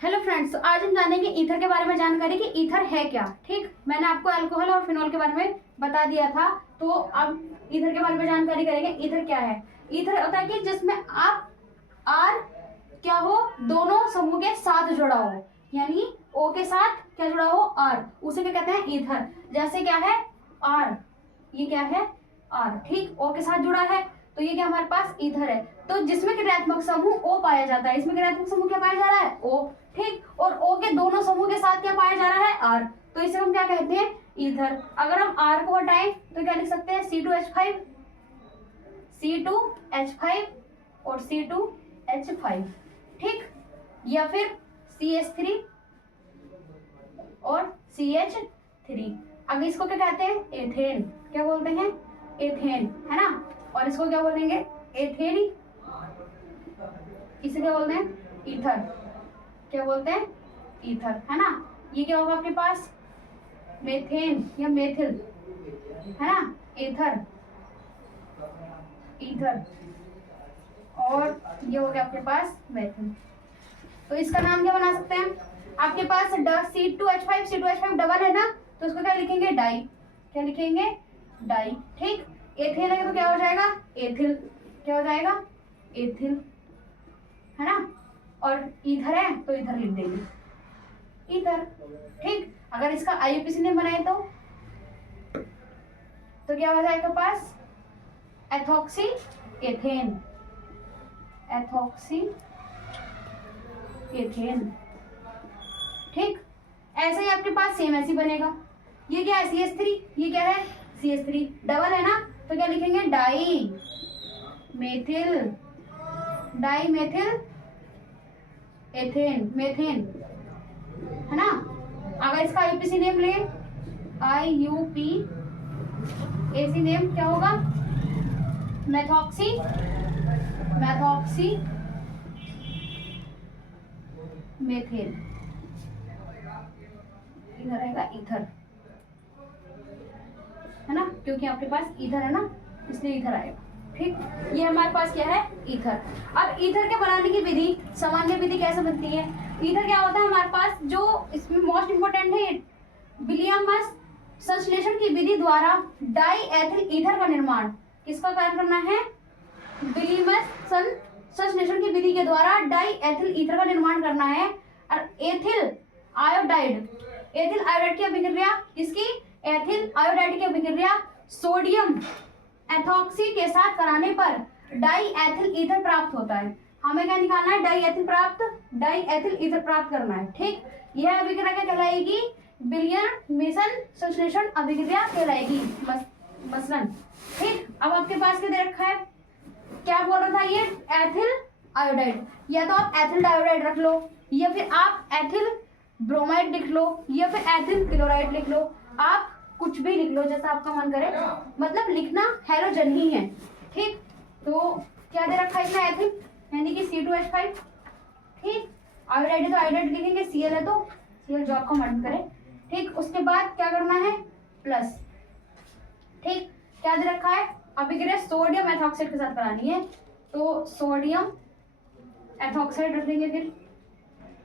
Hello friends, तो आज हम जानेंगे ईथर के बारे में जानकारी कि ईथर है क्या। ठीक, मैंने आपको अल्कोहल और फिनॉल के बारे में बता दिया था, तो अब ईथर के बारे में जानकारी करेंगे। ईथर क्या है? ईथर होता है कि जिसमें आप आर क्या हो, दोनों समूह के साथ जुड़ा हो, यानी ओ के साथ क्या जुड़ा हो, आर, उसे क्या कहते हैं? ईथर। जैसे क्या है आर, ये क्या है आर, ठीक, ओ के साथ जुड़ा है तो ये क्या हमारे पास ईथर है। तो जिसमें क्रियात्मक समूह ओ पाया जाता है, इसमें क्रियात्मक समूह क्या पाया जा रहा है? ओ, ठीक, और ओ के दोनों समूह के साथ क्या पाया जा रहा है? आर, तो इसे हम क्या कहते हैं? ईथर। अगर हम आर को हटाएं तो क्या लिख सकते हैं? C2H5, C2H5 और C2H5, ठीक, या फिर CH3 और CH3। अगर इसको क्या कहते हैं? एथेन। क्या बोलते हैं? एथेन, है ना। और इसको क्या बोलेंगे? एथेन। इसे क्या बोलते हैं? ईथर। क्या बोलते हैं? ईथर, है ना। ये क्या होगा आपके पास? मेथेन या मेथिल, है ना। एथर, ईथर, और ये हो गया आपके पास मेथिल। तो इसका नाम क्या बना सकते हैं? आपके पास C2H5 डबल है ना, तो उसको क्या लिखेंगे? डाई। क्या लिखेंगे? डाई, ठीक। एथेन है तो क्या हो जाएगा? एथिल। क्या हो जाएगा? एथिल, है ना। और ईथर है तो ईथर लिख देंगे, ईथर, ठीक। अगर इसका IUPAC नेम बनाए तो क्या हो जाएगा पास? एथॉक्सी एथेन, एथॉक्सी एथेन, ठीक। ऐसे ही आपके पास सेम ऐसी बनेगा। ये क्या है? CH3, ये क्या है? CH3 डबल है ना, तो क्या लिखेंगे? Dimethyl, dimethyl ethane, methane, है ना। अगर इसका IUPAC नेम ले, IUPAC नेम क्या होगा? मेथॉक्सी, मेथॉक्सी मेथेन, इधर रहेगा ईथर, है ना, क्योंकि आपके पास ईथर है ना, इसलिए ईथर आएगा, ठीक। ये हमारे पास क्या है? ईथर। अब ईथर के बनाने की विधि, सामान्य विधि कैसे बनती है? ईथर क्या होता है हमारे पास? जो इसमें मोस्ट इंपोर्टेंट है, विलियम्स संश्लेषण की विधि द्वारा डाई एथिल ईथर का निर्माण किसका कार्य करना है? विलियम्स संश्लेषण की विधि के द्वारा डाई एथिल ईथर का निर्माण करना है। और एथिल आयोडाइड, एथिल आयोडाइड की अभिक्रिया, किसकी? एथिल आयोडाइड की अभिक्रिया सोडियम एथॉक्सी के साथ कराने पर डाई एथिल ईथर प्राप्त होता है। हमें क्या निकालना है? डाई एथिल प्राप्त, डाई एथिल ईथर प्राप्त करना है, ठीक। यह अभिक्रिया क्या कहलाएगी? विलियम्स संश्लेषण अभिक्रिया कहलाएगी, मसलन, ठीक। अब आपके पास क्या दे रखा है? क्या बोल रहा था ये? एथिल आयोडाइड, या तो आप एथिल डायोडाइड रख लो, या फिर आप एथिल ब्रोमाइड लिख लो, या फिर एथिल क्लोराइड लिख लो, आप कुछ भी लिख लो जैसा आपका मन करे, मतलब लिखना हैलोजन ही है, ठीक। तो क्या दे रखा है इसमें? एथिल, यानी कि C2H5, ठीक। आयोडाइड है तो आयोडाइड लिखेंगे, Cl है तो Cl, जो आपका मन करे, ठीक। उसके बाद क्या करना है? प्लस, ठीक। क्या दे रखा है? अभिक्रिया सोडियम एथॉक्साइड के साथ करानी है, तो सोडियम एथॉक्साइड रख देंगे, फिर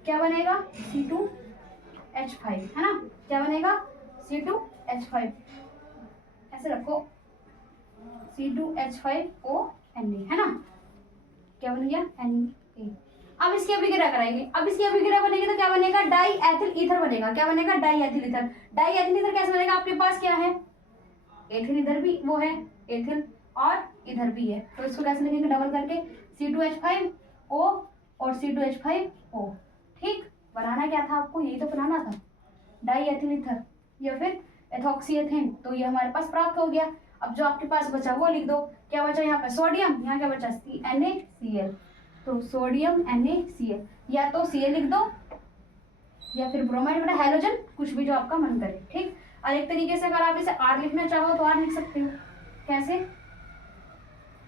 क्या बनेगा? C2H5, है ना। क्या बनेगा? C2H5, ऐसे रखो, C2H5ONa, है ना। क्या बन गया? Na। अब इसकी अभिक्रिया कराएंगे। अब इसकी अभिक्रिया बनेगी तो क्या बनेगा? डाई एथिल ईथर बनेगा। क्या बनेगा? Die ethyl ether. Die ethyl ether कैसे बनेगा? आपके पास क्या है? एथिल इधर भी वो है, एथिल, और इधर भी है, तो इसको कैसे लिखेंगे? डबल करके, C2H5O और C2H5O, ठीक। बनाना क्या था आपको? यही तो बनाना था, डाई एथिल ईथर या फिर एथॉक्सी एथेन। तो ये हमारे पास प्राप्त हो गया। अब जो आपके पास बचा वो लिख दो। क्या बचा यहाँ पे? सोडियम, यहाँ क्या बचा? NaCl, तो सोडियम NaCl, या तो Cl लिख दो या फिर ब्रोमाइड बना, हैलोजन, कुछ भी जो आपका मन करे, ठीक। और एक तरीके से अगर आप इसे R लिखना चाहो तो R लिख सकते हो। कैसे?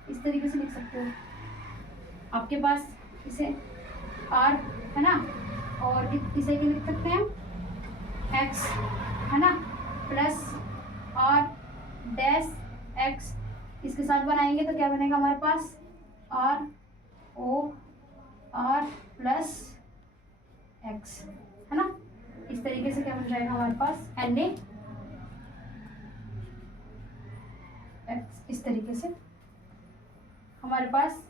इस तरीके से लिख सकते हो, आपके पास इसे R है ना, और इसे क्या लिख सकते हैं? X, है ना, प्लस R डैश X, इसके साथ बनाएंगे तो क्या बनेगा हमारे पास? RO R प्लस एक्स, है ना। इस तरीके से क्या बन जाएगा हमारे पास Na एक्स, इस तरीके से हमारे पास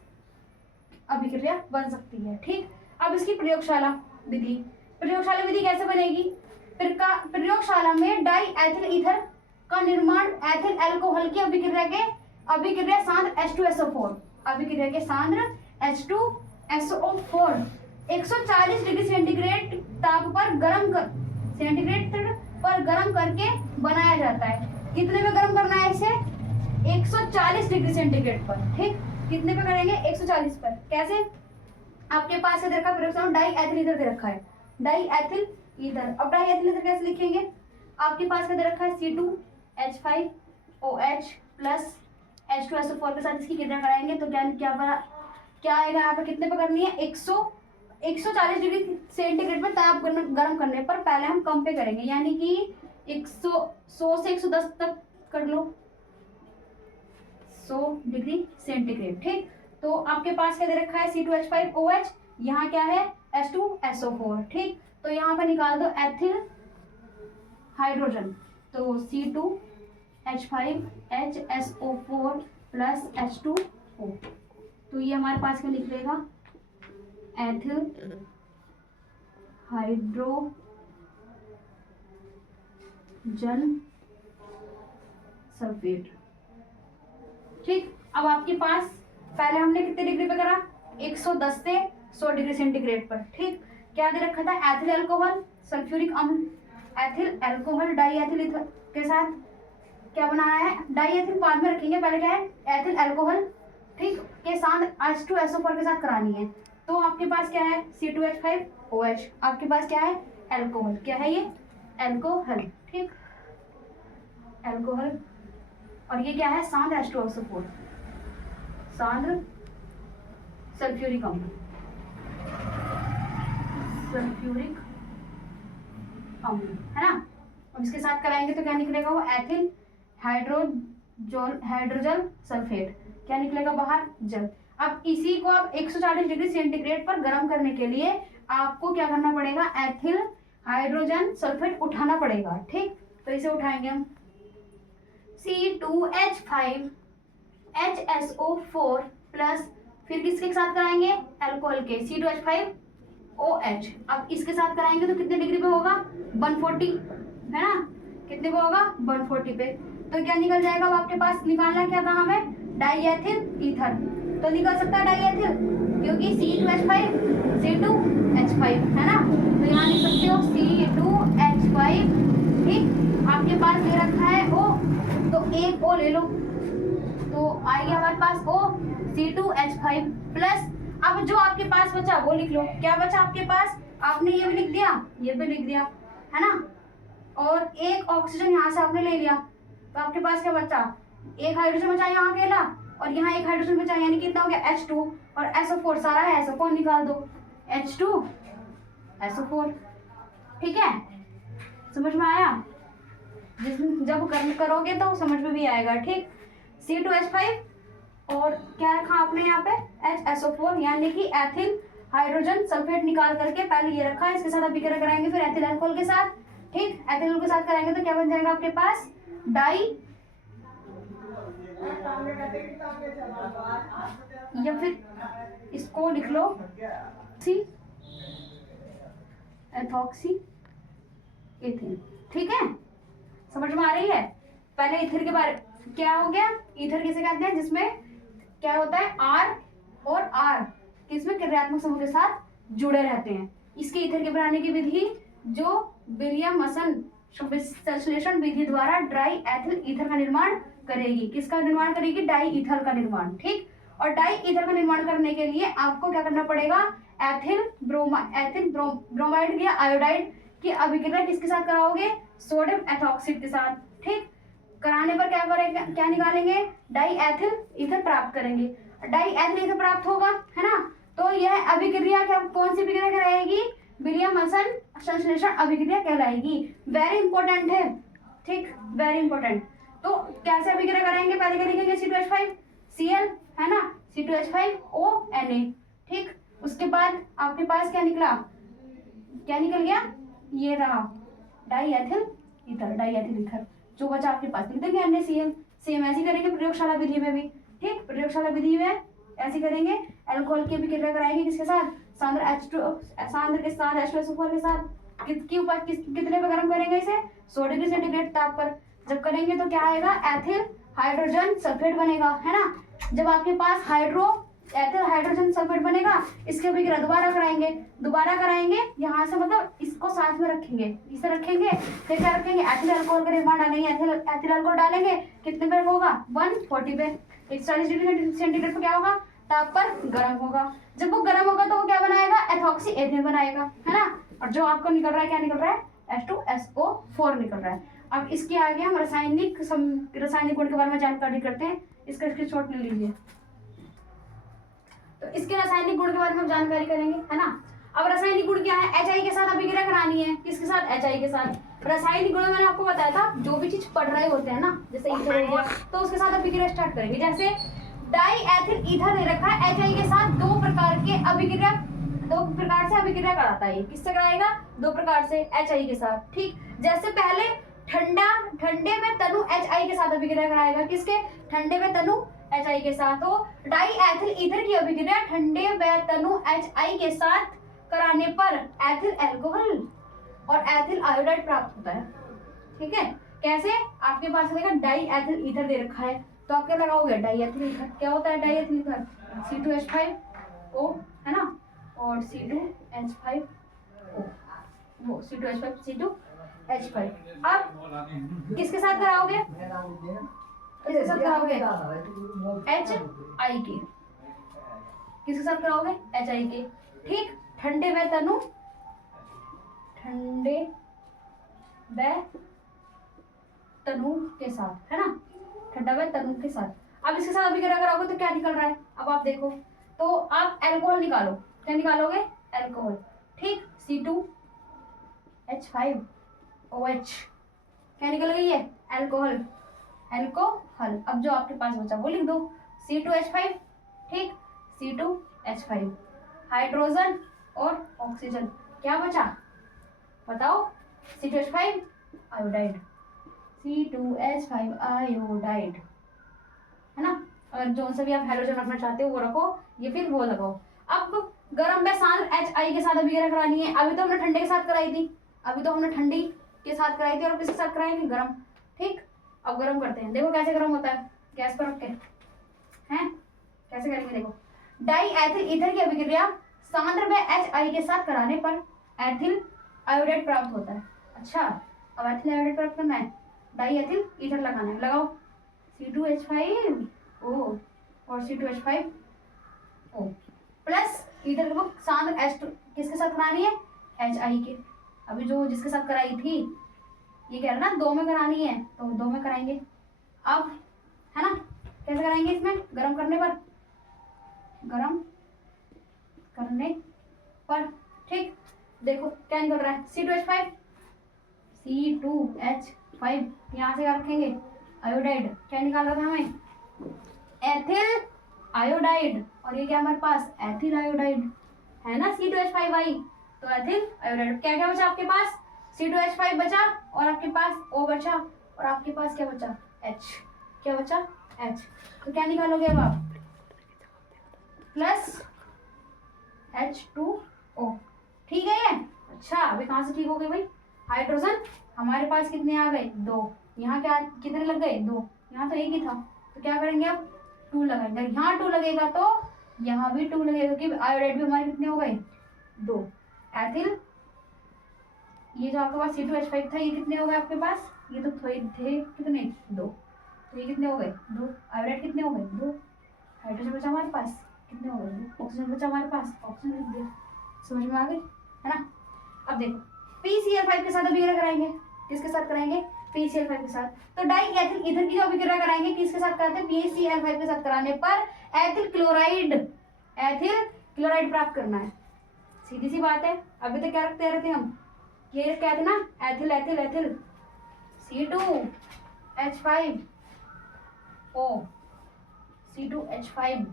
अभिक्रिया बन सकती है। ठीक, अब इसकी प्रयोगशाला विधि, प्रयोगशाला विधि कैसे बनेगी? प्रयोगशाला में डाई एथिल ईथर का निर्माण एथिल अल्कोहल की अभिक्रिया सांद्र H2SO4, अभिक्रिया के सांद्र H2SO4 140 डिग्री सेंटीग्रेड ताप पर गर्म करके बनाया जाता है। कितने पे गर्म करना है इसे? 140 डिग्री सेंटीग्रेड पर। ठीक, कितने पे करेंगे? 140 पर। कैसे? आपके पास इधर का प्रयोगशाला डाई एथिल ईथर दे रखा है, डाई एथिल ईथर। अब डाई एथिल ईथर कैसे लिखेंगे? आपके पास दे रखा है C2H5OH प्लस H2SO4 के साथ इसकी क्रिया कराएंगे तो क्या आएगा यहाँ पर? कितने पे करनी है? 140 डिग्री सेंटीग्रेड पर ताप गर्म करने पर पहले हम कम पे करेंगे, यानी कि 100 से 110 तक कर लो, 100 डिग्री सेंटीग्रेड। ठीक, तो आपके पास क्या दे रखा है? C2H5OH, यहाँ क्या है? H2SO4। ठीक, तो यहाँ पर निकाल दो एथिल हाइड्रोजन, तो C2H5HSO4 प्लस H2O, तो ये हमारे पास क्या निकलेगा? Ethyl hydrogen sulphate. ठीक, अब आपके पास पहले हमने कितने डिग्री पे करा? 110 से 100 डिग्री सेंटीग्रेड पर। ठीक, क्या दे रखा था? एथिल अल्कोहल सल्फ्यूरिक अम्ल, ethyl alcohol die ethyl ether के साथ क्या बनाना है? डाई एथिल बाद में रखेंगे, पहले क्या है? एथिल अल्कोहल, ठीक, के साथ H2SO4 के साथ करानी है। तो आपके पास क्या है? C2H5OH, आपके पास क्या है? अल्कोहल। क्या है ये? अल्कोहल। ठीक, अल्कोहल, और ये क्या है? सांद्र H2SO4, सांद्र सल्फ्यूरिक अम्ल, सल्फ्यूरिक अम्ल, है ना। अब इसके साथ कराएंगे तो क्या निकलेगा? वो एथिल हाइड्रोजन सल्फेट, क्या निकलेगा बाहर? जल। अब इसी को आप 140 डिग्री सेंटीग्रेड पर गर्म करने के लिए आपको क्या करना पड़ेगा? एथिल हाइड्रोजन सल्फेट उठाना पड़ेगा। ठीक, तो इसे उठाएंगे हम, C2H5HSO4 प्लस फिर किसके साथ कराएंगे? अल्कोहल के, C2H5OH। अब इसके साथ कराएंगे तो कितने डिग्री पे होगा? 140, है ना। कितने पे होगा? 140 पे। तो क्या निकल जाएगा? अब आपके पास निकालना क्या था हमें? डाई एथिल ईथर, तो निकल सकता है डाई एथिल, क्योंकि C2H5 C2H5, है ना। तो यहाँ लिख सकते हो C2H5। ठीक, आपके पास ले रखा है O, तो एक O ले लो, तो आएगी हमारे पास O, C2H5 प्लस, अब जो आपके पास बचा वो लिख लो। क्या बचा आपके पास? आपने ये भी लिख दिया, ये भी लिख दिया, है ना। और एक ऑक्सीजन यहाँ से आपने ले लिया, तो आपके पास क्या बचा? एक हाइड्रोजन बचा यहाँ अकेला, और यहाँ एक हाइड्रोजन बचा, यानी कितना हो गया? H2 और SO4, सारा है SO4 निकाल दो, H2SO4। ठीक है, समझ में आया? जब करोगे तो समझ में भी आएगा। ठीक, C2H5 और क्या रखा आपने यहाँ पे? HSO4, यानी कि एथिल हाइड्रोजन सल्फेट निकाल करके पहले ये रखा है, इसके साथ अभिक्रिया कराएंगे फिर एथिल अल्कोहल के साथ। ठीक, एथिल अल्कोहल के साथ कराएंगे तो क्या बन जाएगा आपके पास? डाई, या फिर इसको लिख लो एथॉक्सी एथिल। ठीक है, समझ में आ रही है? पहले ईथर के बारे, क्या हो गया? ईथर किसे कहते हैं? जिसमें क्या होता है? R और R किसमें क्रियात्मक समूह के साथ जुड़े रहते हैं। इसके ईथर के बनाने की विधि जो विलियमसन संश्लेषण विधि द्वारा डाई एथिल ईथर का निर्माण करेगी। किसका निर्माण करेगी? डाई ईथर का निर्माण। ठीक, और डाई ईथर का निर्माण करने के लिए आपको क्या करना पड़ेगा? एथिल ब्रोमाइड या आयोडाइड की अभिक्रिया किसके साथ कराओगे? सोडियम एथॉक्साइड के साथ। ठीक, कराने पर क्या करेंगे? क्या निकालेंगे? डाई एथिल ईथर प्राप्त करेंगे। डाई एथिल ईथर प्राप्त होगा, है ना। तो यह अभिक्रिया क्या, कौन सी अभिक्रिया कराएगी? विलियमसन संश्लेषण अभिक्रिया कहलाएगी। वेरी इंपॉर्टेंट है। ठीक, वेरी इंपॉर्टेंट। तो कैसे अभिक्रिया करेंगे? पहले क्या लिखेंगे? C2H5Cl, है ना, C2H5ONA। ठीक, उसके बाद आपके पास क्या निकला? क्या निकल गया, ये रहा die ethyl ether, die ethyl ether. जो बचा आपके पास लिख देंगे NaCl। सेम ऐसे करेंगे प्रयोगशाला विधि में भी। ठीक, प्रयोगशाला विधि में ऐसे करेंगे, अल्कोहल की अभिक्रिया कराएंगे किसके साथ, सांद्र सांद्र के साथ H2SO4 के साथ। कितने पे गर्म करेंगे इसे, 100 डिग्री सेंटीग्रेड ताप पर। जब करेंगे तो क्या आएगा, एथिल हाइड्रोजन सल्फेट बनेगा, है ना। जब आपके पास एथिल हाइड्रोजन सल्फेट बनेगा, इसके अभिक्रिया दोबारा कराएंगे यहाँ से, मतलब इसको साथ में रखेंगे, इसे रखेंगे, फिर क्या रखेंगे, एथिल अल्कोहल का निर्माण डालेंगे, एथिल अल्कोहल डालेंगे, कितने पे होगा, 140 पे, 140 डिग्री सेंटीग्रेड पे क्या होगा, ताप पर गर्म होगा। जब वो गर्म होगा तो वो क्या बनाएगा, एथॉक्सी एथिल बनाएगा, है ना। और जो आपको निकल रहा है, क्या निकल रहा है, H2SO4 निकल रहा है। अब इसके आगे हम रासायनिक गुण के बारे में जानकारी करते हैं, इसका स्क्रीनशॉट ले लीजिए। तो इसके रासायनिक गुण के बारे में हम जानकारी करेंगे, है ना। अब रासायनिक गुण क्या है, HI के साथ अभिक्रिया करानी है, किसके साथ, HI के साथ। रासायनिक गुण मैंने आपको बताया था, जो भी चीज पढ़ रहे होते हैं ना, जैसे ईथर हो गया, तो उसके साथ अभिक्रिया स्टार्ट करेंगे। जैसे डाई एथिल ईथर दे रखा है, HI के साथ दो प्रकार से अभिक्रिया कराता है। किससे कराएगा, 2 प्रकार से, HI के साथ। ठीक, जैसे पहले ठंडे में तनु HI के साथ अभिक्रिया कराएगा, किसके, ठंडे में तनु HI के साथ। तो डाई एथिल ईथर की अभिक्रिया ठंडे में तनु HI के साथ कराने पर एथिल अल्कोहल और एथिल आयोडाइड प्राप्त होता है। ठीक है, कैसे, आपके पास देखा डाई एथिल ईथर दे रखा है, तो आप क्या लगाओगे, डाई एथिल ईथर। क्या होता है डाई एथिल ईथर, C2H5O, है ना, और C2H5O, वो C2H5 C2H5। अब किसके साथ कराओगे, किसके साथ कराओगे, HI के, किसके साथ कराओगे, HI के। ठीक, ठंडे व तनु के साथ, है ना, ठंडा व तनु के साथ। अब इसके साथ अभिक्रिया कराओगे तो क्या निकल रहा है, अब आप देखो, तो आप अल्कोहल निकालो, क्या निकालोगे, अल्कोहल। ठीक, C2H5OH, क्या निकल गई है, अल्कोहल। अब जो आपके पास बचा वो लिख दो, C2H5। ठीक, C2H5, हाइड्रोजन और ऑक्सीजन, क्या बचा बताओ, C2H5 आयोडाइड, C2H5 आयोडाइड, है ना। और जो सा भी आप हाइड्रोजन रखना चाहते हो वो रखो, ये फिर वो लगाओ। अब गर्म में सांद्र HI के साथ अभिक्रिया करानी है। अभी तो हमने ठंडे के साथ कराई थी, और किसके साथ कराएंगे, गर्म। ठीक, अब गर्म करते हैं, देखो कैसे गर्म होता है, गैस पर रख के, हैं कैसे करेंगे, देखो। डाई एथिल ईथर की अभिक्रिया सांद्र में HI के साथ कराने पर एथिल आयोडाइड प्राप्त होता है। अच्छा, अब एथिल आयोडाइड प्राप्त करना है, डाई एथिल ईथर लगाना है, लगाओ, C2H5O और C2H5O प्लस ईथर को सांद्र H2 किसके साथ करानी है, HI के। अभी जो जिसके साथ कराई थी, ये कह रहा ना 2 में करानी है, तो 2 में कराएंगे। अब है ना, कैसे कराएंगे, इसमें गर्म करने पर। ठीक, देखो क्या निकल रहा है, C2H5 यहाँ से क्या रखेंगे, आयोडाइड। क्या निकाल रहा था हमें, एथिल आयोडाइड, और ये क्या हमारे पास, एथिल आयोडाइड, है ना, C2H5I, तो एथिल आयोडाइड। क्या क्या बचा आपके पास, C2H5 बचा, और आपके पास O बचा, और आपके पास क्या बचा, H, क्या बचा, H। तो क्या निकालोगे अब आप, प्लस H2O। ठीक है ये, अच्छा अभी कहाँ से ठीक हो गई भाई, हाइड्रोजन हमारे पास कितने आ गए, 2, यहाँ क्या कितने लग गए, 2, यहाँ तो एक ही था, तो क्या करेंगे अब, 2 लगाएंगे। यहाँ 2 लगेगा तो यहाँ भी 2 लगेगा, क्योंकि आयोडाइड भी हमारे कितने हो गए, 2। एथिल, ये जो आपके पास C2H5 था, ये कितने हो गए आपके पास, ये तो थे कितने, 2, तो ये कितने हो गए, 2। आयोडाइड कितने हो गए, 2। हाइड्रोजन बचा हमारे पास, कितने हो गए, 2। ऑक्सीजन बचा हमारे पास, ऑक्सीजन लिख दिया, समझ में आ गई, है ना। अब देखो PCl5 के साथ अभिक्रिया कराएंगे, किसके साथ कराएंगे, PCl5 के साथ। तो डाई एथिल ईथर की जो अभिक्रिया कराएंगे, किसके साथ कराते हैं, PCl5 के साथ कराने पर एथिल क्लोराइड प्राप्त करना है। सीधी सी बात है, अभी तक क्या रखते रहते हम, ये कहते ना, ethyl C2H5O, C2H5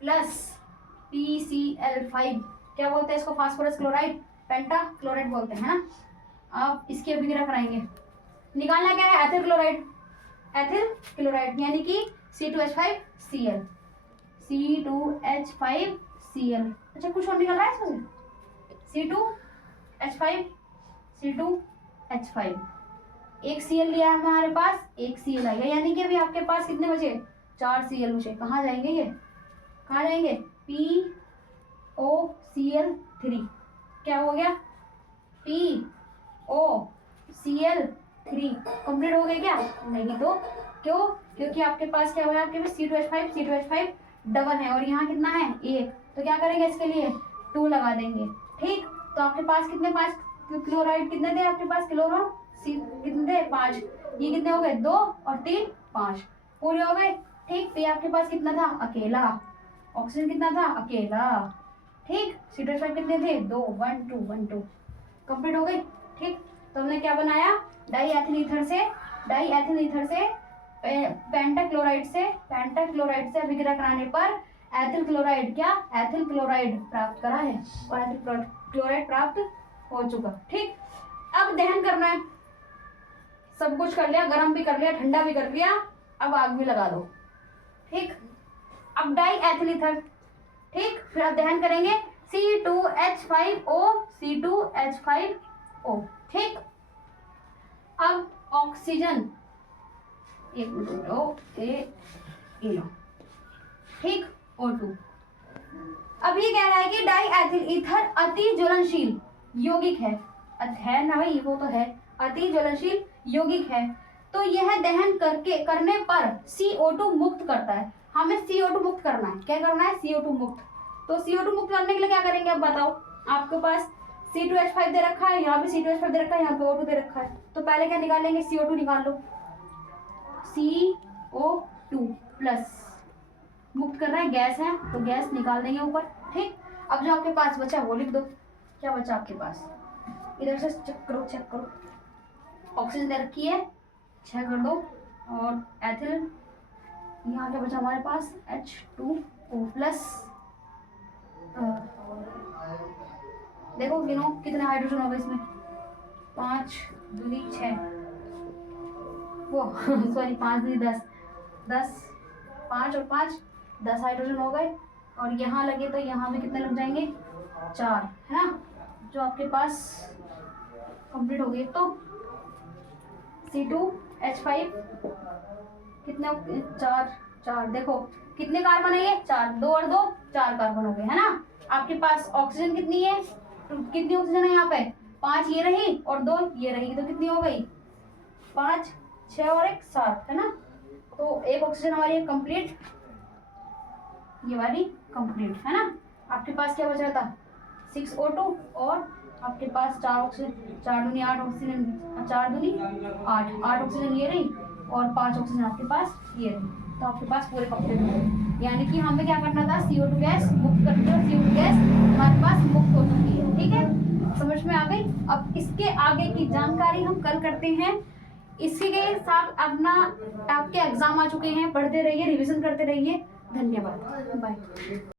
plus PCl5, क्या बोलते हैं इसको, फास्फोरस क्लोराइड, पेंटा क्लोराइड बोलते हैं ना। अब इसकी अभिक्रिया कराएंगे। निकालना क्या है, एथिल क्लोराइड, एथिल क्लोराइड यानी कि C2H5Cl, C2H5Cl। अच्छा कुछ और निकल रहा है इसमें से, C2H5, एक Cl लिया है हमारे पास, एक Cl आएगा, यानी कि अभी आपके पास कितने बचे, 4 Cl बचे। कहाँ जाएंगे ये, कहाँ जाएंगे, POCl3, क्या हो गया, POCl3 कंप्लीट हो गए क्या, नहीं तो क्यों, क्योंकि आपके पास क्या हुआ है, आपके पास C2H5 डबल है और यहाँ कितना है 1, तो क्या करेंगे इसके लिए 2 लगा देंगे। ठीक, तो आपके पास कितने 5 क्लोराइड कितने थे आपके पास, क्लोरो कितने थे 5, ये कितने हो गए 2 और 3 5 पूरे हो गए। ठीक, तो ये आपके पास कितना था, अकेला, ऑक्सीजन कितना था, अकेला। ठीक, C2H5 कितने थे 2, 1 2 कंप्लीट हो गई। ठीक, तो हमने क्या बनाया, डाई एथिल ईथर से पेंटाक्लोराइड से अभिक्रिया कराने पर एथिल क्लोराइड प्राप्त करा है और एथिल क्लोराइड प्राप्त हो चुका। ठीक, अब दहन करना है, सब कुछ कर लिया, गर्म भी कर लिया, ठंडा भी कर लिया, अब आग भी लगा दो। ठीक, अब डाई एथिल ईथर, ठीक, फिर आप दहन करेंगे C2H5O। ठीक, अब ऑक्सीजन एक मिनट, ठीक, O2। अब ये कह रहा है कि डाई एथिल ईथर अति ज्वलनशील यौगिक है ना भाई, वो तो है, अति ज्वलनशील यौगिक है, तो यह दहन करने पर CO2 मुक्त करता है। हमें CO2 मुक्त करना है, क्या करना है, CO2 मुक्त। तो CO2 मुक्त करने के लिए क्या करेंगे, अब बताओ, आपके पास C2H5 दे रखा है, यहाँ पे C2H5 दे रखा है, यहाँ पे O2 दे रखा है, तो पहले क्या निकालेंगे, CO2 निकाल लो, CO2 प्लस, मुक्त कर रहा है, गैस है तो गैस निकाल देंगे ऊपर। ठीक, अब जो आपके पास बचा वो लिख दो, क्या बचा आपके पास, इधर से चेक करो, ऑक्सीजन दे रखी है 6 कर दो, और एथिल यहाँ क्या बचा हमारे पास H2O प्लस, देखो गिनो कितने हाइड्रोजन हो गए इसमें, 5 दूनी 6, वो सॉरी 5 दूनी 10, 5 और 5 10 हाइड्रोजन हो गए, और यहाँ लगे तो यहाँ भी कितने लग जाएंगे 4, है ना, जो आपके पास कंप्लीट हो गई। तो C2H5 कितने 4 देखो कितने कार्बन है ये 4, 2 और 2 4 कार्बन हो गए, है ना। आपके पास ऑक्सीजन कितनी है, कितनी ऑक्सीजन है यहाँ पे 5 ये रही और 2 ये रही, तो कितनी हो गई 5 6 और 1 7, है ना। तो एक ऑक्सीजन हमारी कंप्लीट, ये वाली कंप्लीट, है ना। आपके पास क्या बचा था 6O2 और आपके पास 4 ऑक्सीजन, 4 दूनी 8 ऑक्सीजन, 4 दूनी 8 ऑक्सीजन ये रही और 5 ऑक्सीजन आपके पास ये रही, तो आपके पास पूरे कंप्लीट हो गए। यानी कि हमें क्या करना था, CO2 गैस मुक्त करनी है, CO2 गैस हमारे पास मुक्त हो चुकी है। ठीक है, समझ में आ गई। अब इसके आगे की जानकारी हम कल करते हैं। इसी के साथ अपना आपके एग्जाम आ चुके हैं, पढ़ते रहिए, रिवीजन करते रहिए। धन्यवाद, बाय।